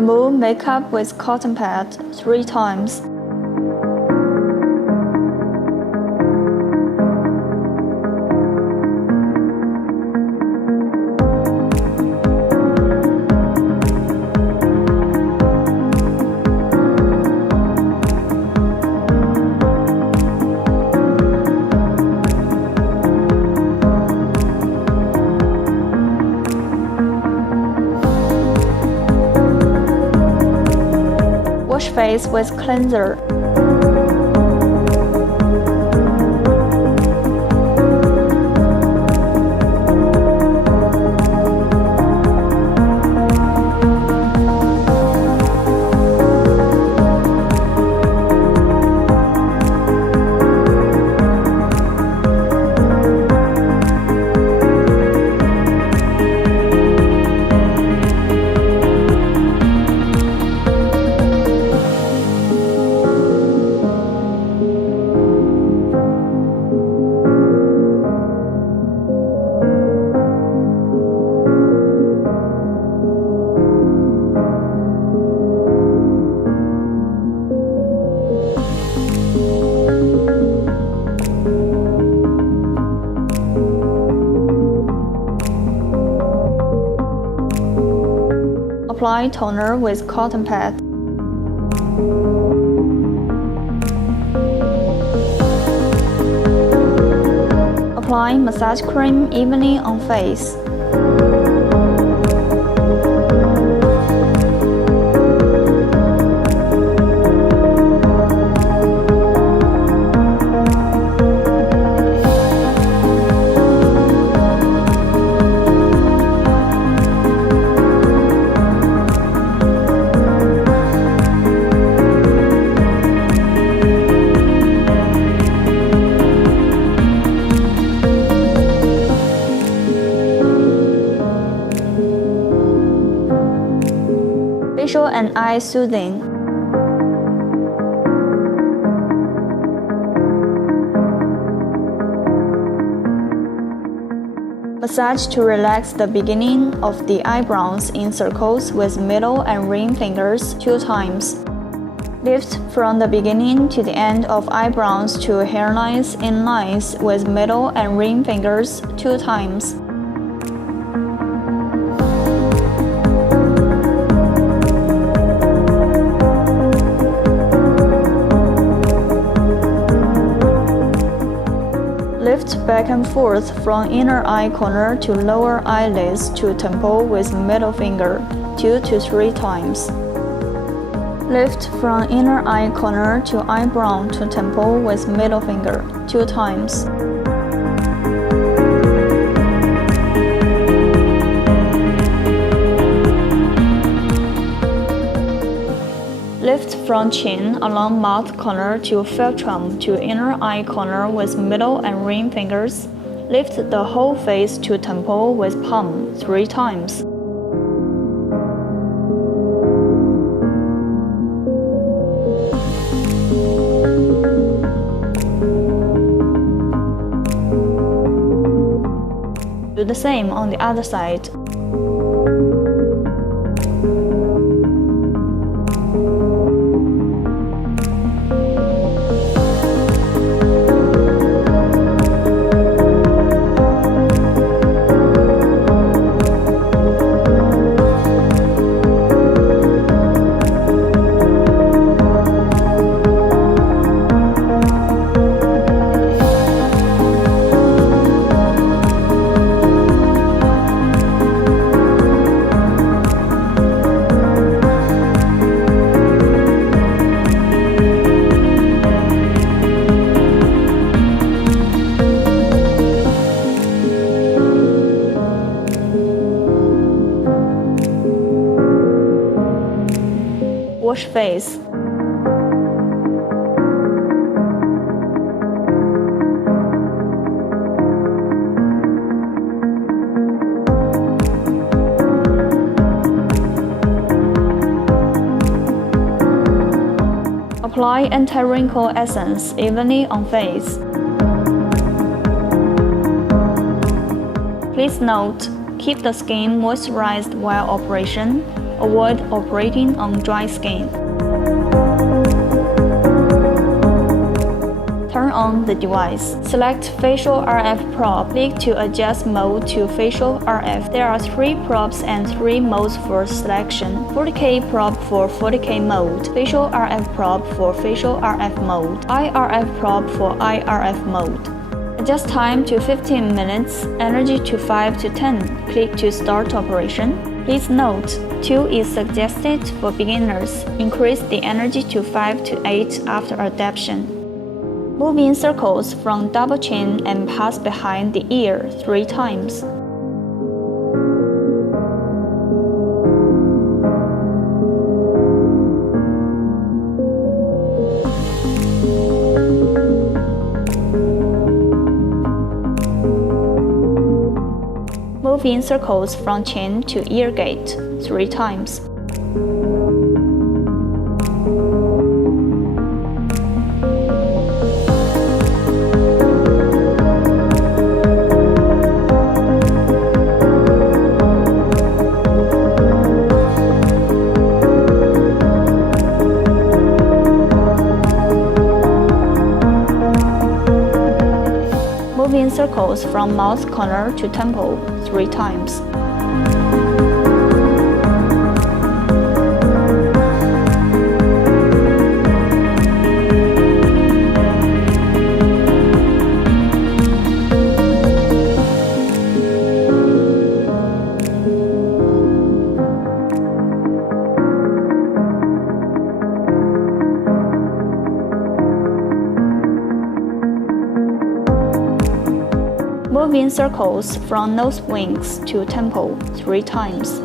Remove makeup with cotton pad 3 times. Wash face with cleanser. Apply toner with cotton pad. Apply massage cream evenly on face. Facial and eye soothing. Massage to relax the beginning of the eyebrows in circles with middle and ring fingers 2 times. Lift from the beginning to the end of eyebrows to hairlines in lines with middle and ring fingers 2 times. Lift back and forth from inner eye corner to lower eyelids to temple with middle finger 2 to 3 times. Lift from inner eye corner to eyebrow to temple with middle finger 2 times. Lift from chin along mouth corner to fulcrum to inner eye corner with middle and ring fingers. Lift the whole face to temple with palm 3 times. Do the same on the other side. Wash face. Apply anti-wrinkle essence evenly on face. Please note, keep the skin moisturized while operation. Avoid operating on dry skin. Turn on the device. Select Facial RF probe. Click to adjust mode to Facial RF. There are 3 probes and 3 modes for selection. 40K probe for 40K mode. Facial RF probe for Facial RF mode. IRF probe for IRF mode. Adjust time to 15 minutes. Energy to 5 to 10. Click to start operation. Please note, 2 is suggested for beginners. Increase the energy to 5 to 8 after adaptation. Move in circles from double chin and pass behind the ear 3 times. Move in circles from chin to ear gate 3 times. Move in circles from mouth corner to temple 3 times. Move in circles from nose wings to temple 3 times.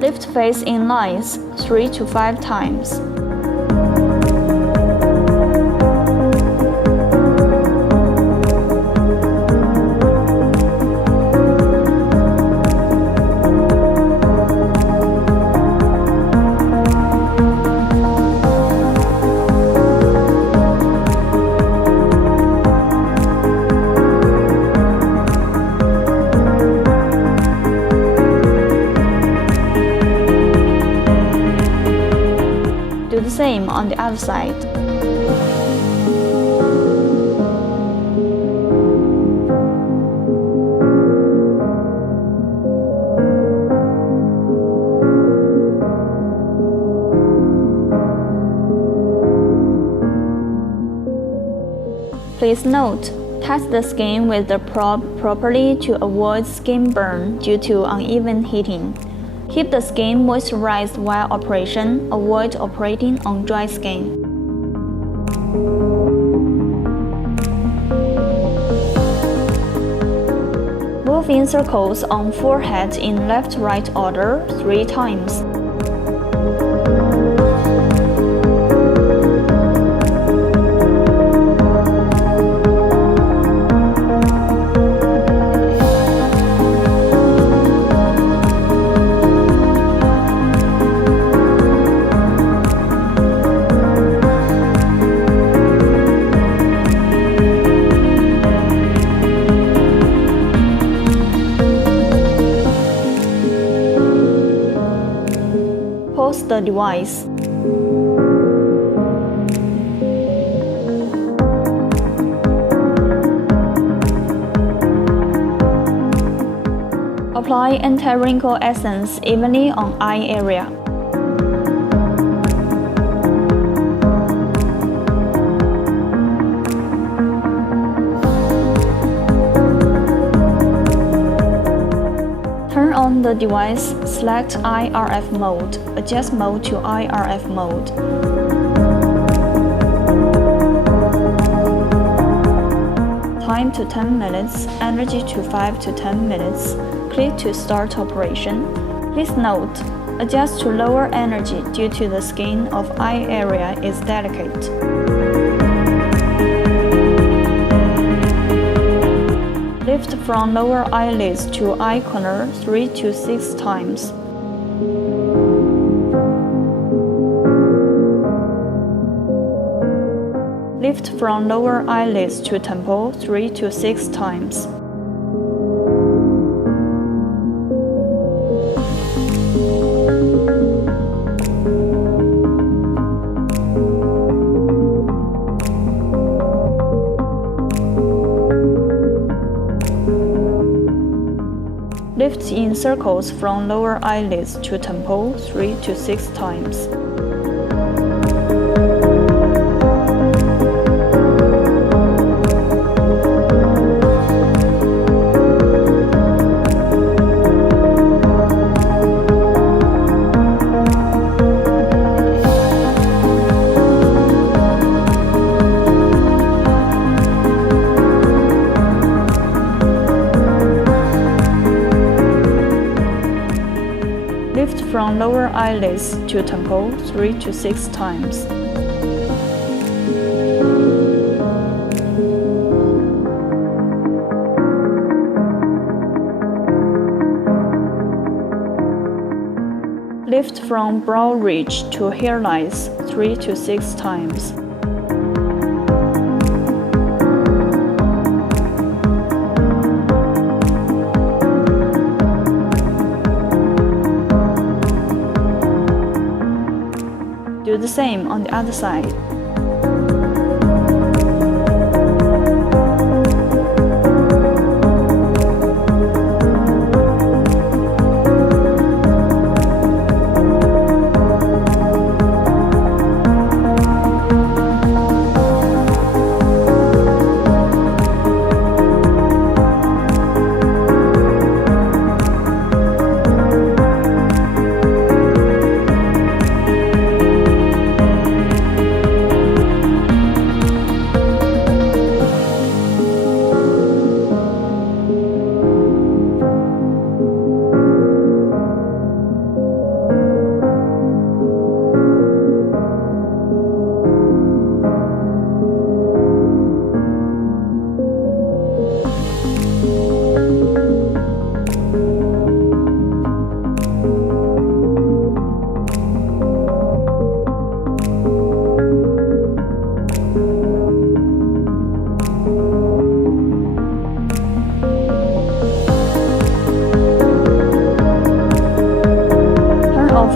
Lift face in lines 3 to 5 times. Do the same on the other side. Please note, test the skin with the probe properly to avoid skin burn due to uneven heating. Keep the skin moisturized while operation. Avoid operating on dry skin. Move in circles on forehead in left-right order 3 times. Pause the device. Apply anti-wrinkle essence evenly on eye area. Turn on the device, select IRF mode, adjust mode to IRF mode. Time to 10 minutes, energy to 5 to 10 minutes. Click to start operation. Please note, adjust to lower energy due to the skin of eye area is delicate. Lift from lower eyelids to eye corner 3 to 6 times. Lift from lower eyelids to temple 3 to 6 times. Lift in circles from lower eyelids to temple 3 to 6 times. Lift from lower eyelids to temple 3 to 6 times. Lift from brow ridge to hairlines 3 to 6 times. Do the same on the other side.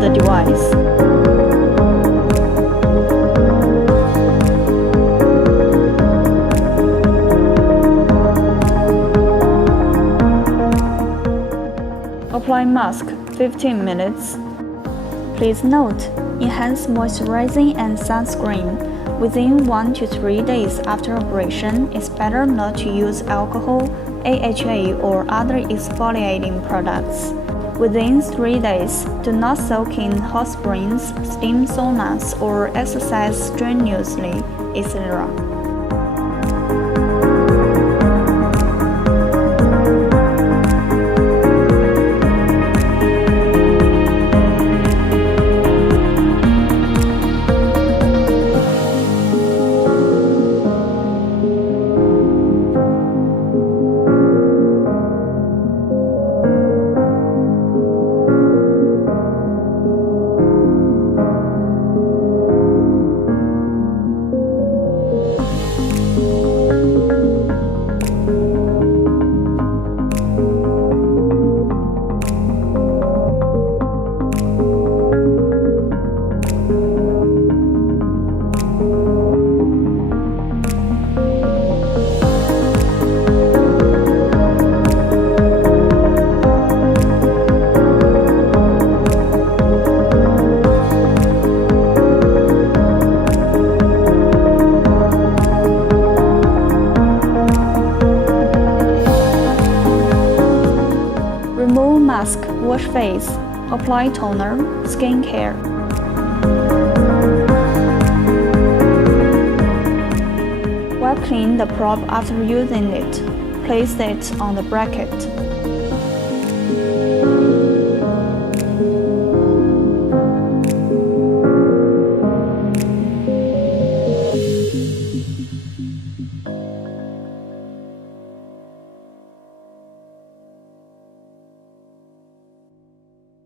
The device. Apply mask 15 minutes. Please note, enhance moisturizing and sunscreen. Within 1 to 3 days after operation, it's better not to use alcohol, AHA, or other exfoliating products. Within 3 days, do not soak in hot springs, steam saunas, or exercise strenuously, etc. Remove mask, wash face, apply toner, skincare. Wipe clean the prop after using it. Place it on the bracket.